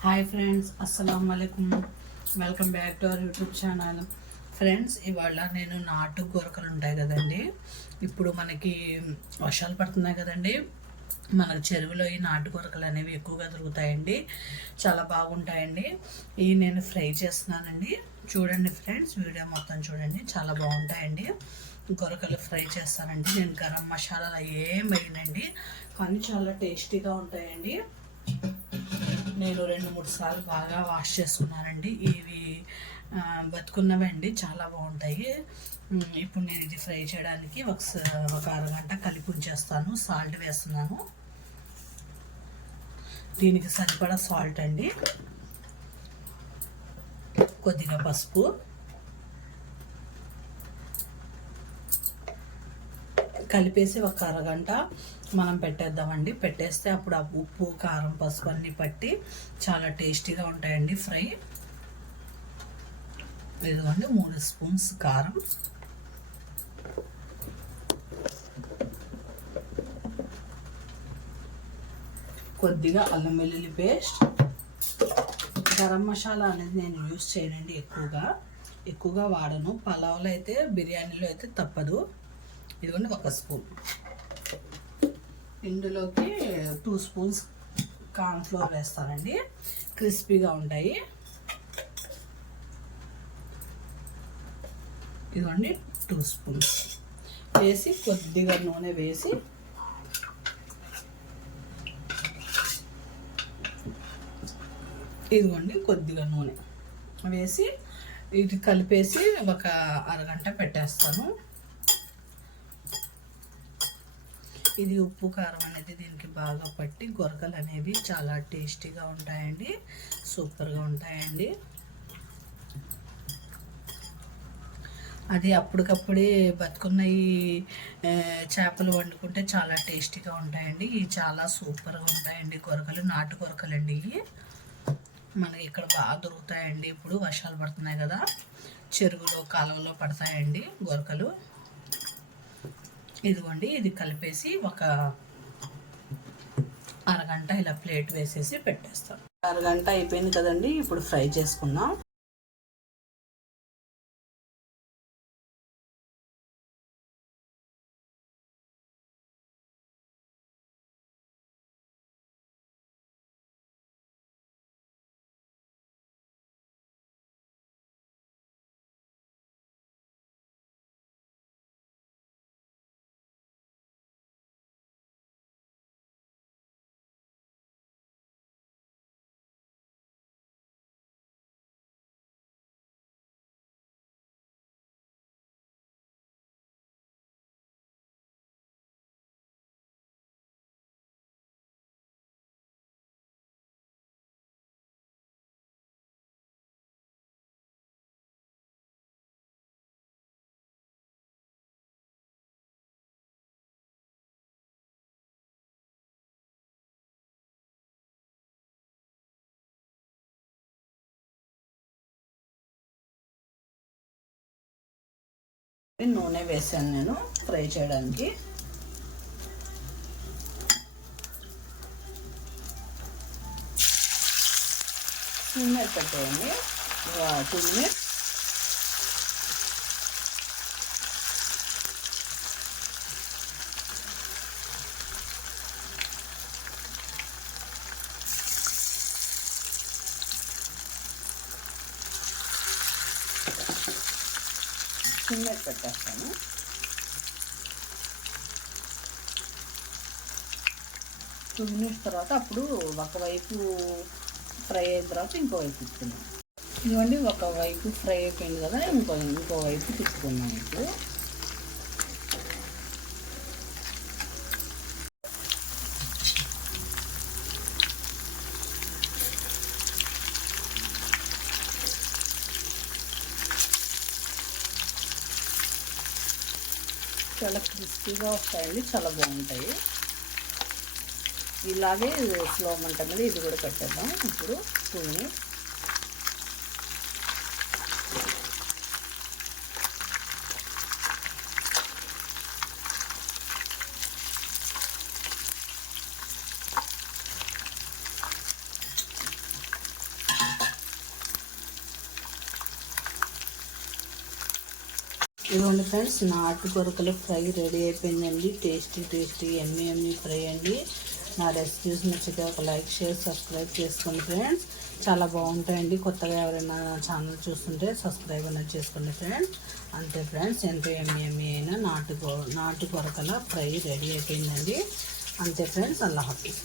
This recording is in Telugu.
హాయ్ ఫ్రెండ్స్, అస్సలం వాలేకుమ్. Welcome back to our YouTube channel. Friends, ఇవాళ నేను నాటు గొరకలు ఉంటాయి కదండి. ఇప్పుడు మనకి వర్షాలు పడుతున్నాయి కదండి. మన చెరువులో ఈ నాటు గొరకలు అనేవి ఎక్కువగా దొరుకుతాయండి. చాలా బాగుంటాయండి. ఇవి నేను ఫ్రై చేస్తున్నానండి. చూడండి ఫ్రెండ్స్, వీడియో మొత్తం చూడండి. చాలా బాగుంటాయండి. గొరకలు ఫ్రై చేస్తానండి. నేను గరం మసాలాలు ఏం వేయనండి, కానీ చాలా టేస్టీగా ఉంటాయండి. నేను 2-3 సార్లు బాగా వాష్ చేసుకున్నానండి. ఇవి బతుకున్నవండి, చాలా బాగుంటాయి. ఇప్పుడు నేను ఇది ఫ్రై చేయడానికి ఒక అరగంట కలిపి ఉంచేస్తాను. సాల్ట్ వేస్తున్నాను. దీనికి సరిపడా సాల్ట్ అండి, కొద్దిగా పసుపు, కలిపేసి ఒక అరగంట మనం పెట్టేద్దామండి. పెట్టేస్తే అప్పుడు ఆ ఉప్పు, కారం, పసుపు అన్నీ పట్టి చాలా టేస్టీగా ఉంటాయండి ఫ్రై. ఇదిగోండి 3 స్పూన్స్ కారం, కొద్దిగా అల్లం వెల్లుల్లి పేస్ట్. గరం మసాలా అనేది నేను యూస్ చేయనండి, ఎక్కువగా వాడను. పలావ్లో అయితే, బిర్యానీలో అయితే తప్పదు. ఇదిగోండి 1 స్పూన్. ఇందులోకి 2 స్పూన్స్ కార్న్ ఫ్లోర్ వేస్తానండి, క్రిస్పీగా ఉంటాయి. ఇదిగోండి 2 స్పూన్స్ వేసి, కొద్దిగా నూనె వేసి, ఇదిగోండి కొద్దిగా నూనె వేసి ఇది కలిపేసి ఒక అరగంట పెట్టేస్తాను. ఇది ఉప్పు, కారం అనేది దీనికి బాగా పట్టి గొరకలు అనేవి చాలా టేస్టీగా ఉంటాయండి, సూపర్గా ఉంటాయండి. అది అప్పటికప్పుడే బతుకున్న ఈ చేపలు వండుకుంటే చాలా టేస్టీగా ఉంటాయండి. ఇవి చాలా సూపర్గా ఉంటాయండి గొరకలు, నాటు గొరకలండి. ఇవి మనకి ఇక్కడ బాగా దొరుకుతాయండి. ఇప్పుడు వర్షాలు పడుతున్నాయి కదా, చెరువులో, కాలువలో పడతాయండి గొరకలు. ఇదిగోండి, ఇది కలిపేసి ఒక అరగంట ఇలా ప్లేట్ వేసేసి పెట్టేస్తాం. అరగంట అయిపోయింది కదండి. ఇప్పుడు ఫ్రై చేసుకుందాం. నూనె వేసాను నేను ఫ్రై చేయడానికి. నూనె పెట్టేయండి 2 మినిట్స్. నూనె పెట్టేస్తాను. టూ మినిట్స్ తర్వాత అప్పుడు ఒకవైపు ఫ్రై అయిన తర్వాత ఇంకో వైపు తిప్పుకున్నాం. ఇదిగోండి, ఒకవైపు ఫ్రై అయిపోయింది కదా, ఇంకో వైపు తిప్పుకున్నాం. ఇప్పుడు చాలా క్రిస్పీగా వస్తాయండి, చాలా బాగుంటాయి. ఇలాగే స్లో మంట మీద ఇది కూడా పెట్టేద్దాం. ఇప్పుడు 2 మినిట్స్. ఇదిగోండి ఫ్రెండ్స్, నాటు కొరకలు ఫ్రై రెడీ అయిపోయిందండి. టేస్టీ ఎమ్మి ఫ్రై అండి. నా రెసిపీస్ నచ్చితే ఒక లైక్, షేర్, సబ్స్క్రైబ్ చేసుకోండి ఫ్రెండ్స్. చాలా బాగుంటాయండి. కొత్తగా ఎవరైనా ఛానల్ చూస్తుంటే సబ్స్క్రైబ్ అనేది చేసుకోండి ఫ్రెండ్స్. అంతే ఫ్రెండ్స్, ఎంతో ఎమ్మి అయినా నాటు కొరకల ఫ్రై రెడీ అయిపోయిందండి. అంతే ఫ్రెండ్స్, అల్లా హాఫీస్.